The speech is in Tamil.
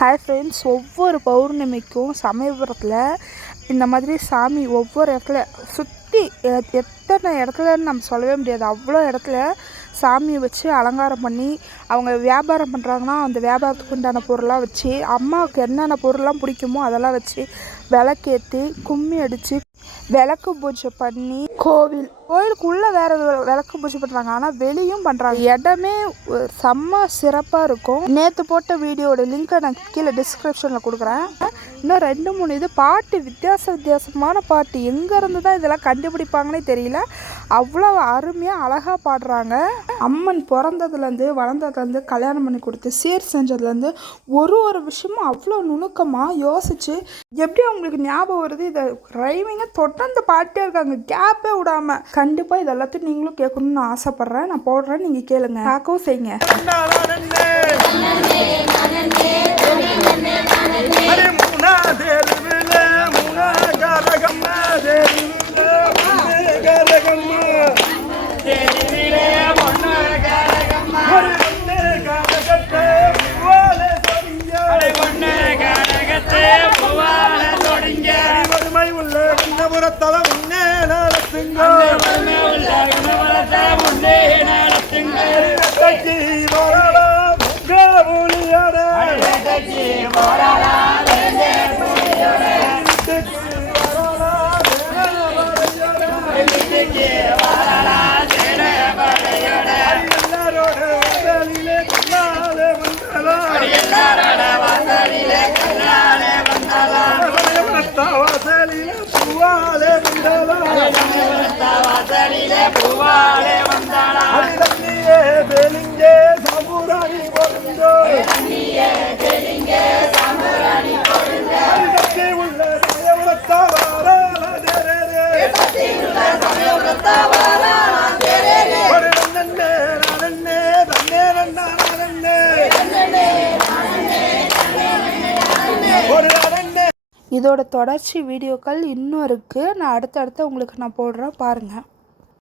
ஹாய் ஃப்ரெண்ட்ஸ் ஒவ்வொரு பௌர்ணமிக்கும் சமயபுரத்தில் இந்த மாதிரி சாமி ஒவ்வொரு இடத்துல சுற்றி எத்தனை இடத்துலன்னு நம்ம சொல்லவே முடியாது. அவ்வளோ இடத்துல சாமியை வச்சு அலங்காரம் பண்ணி அவங்க வியாபாரம் பண்ணுறாங்கன்னா அந்த வியாபாரத்துக்கு உண்டான பொருளாக வச்சு அம்மாவுக்கு என்னென்ன பொருள்லாம் பிடிக்குமோ அதெல்லாம் வச்சு விளக்கேற்றி கும்மி அடித்து விளக்கு பூஜை பண்ணி கோவில் கோயிலுக்குள்ளே வேறு விளக்கு பூஜை பண்ணுறாங்க ஆனால் வெளியும் பண்ணுறாங்க இடமே செம்ம சிறப்பாக இருக்கும். நேற்று போட்ட வீடியோட லிங்க்கை நான் கீழே டிஸ்கிரிப்ஷனில் கொடுக்குறேன். இன்னும் ரெண்டு மூணு இது பாட்டு வித்தியாச வித்தியாசமான பாட்டு. எங்கேருந்து தான் இதெல்லாம் கண்டுபிடிப்பாங்கன்னே தெரியல. அவ்வளோ அருமையாக அழகாக பாடுறாங்க. அம்மன் பிறந்ததுலேருந்து வளர்ந்ததுலேருந்து கல்யாணம் பண்ணி கொடுத்து சீர் செஞ்சதுலேருந்து ஒரு ஒரு விஷயமும் அவ்வளோ நுணுக்கமாக யோசித்து எப்படி உங்களுக்கு ஞாபகம் வருது இதை ரைமிங்காக தொடர்ந்து பாட்டே இருக்காங்க. கேப்பே விடாமல் கண்டிப்பாக இது எல்லாத்தையும் நீங்களும் கேட்கணும்னு ஆசைப்படுறேன் ஆசைப்பட்றேன். நான் போடுறேன் நீங்கள் கேளுங்க. கேட்கவும் செய்யுங்க. Yeah. வறுமை உள்ள இதோட தொடர்ச்சி வீடியோக்கள் இன்னும் இருக்குது நான் அடுத்தடுத்து உங்களுக்கு நான் போடுறேன். பாருங்கள்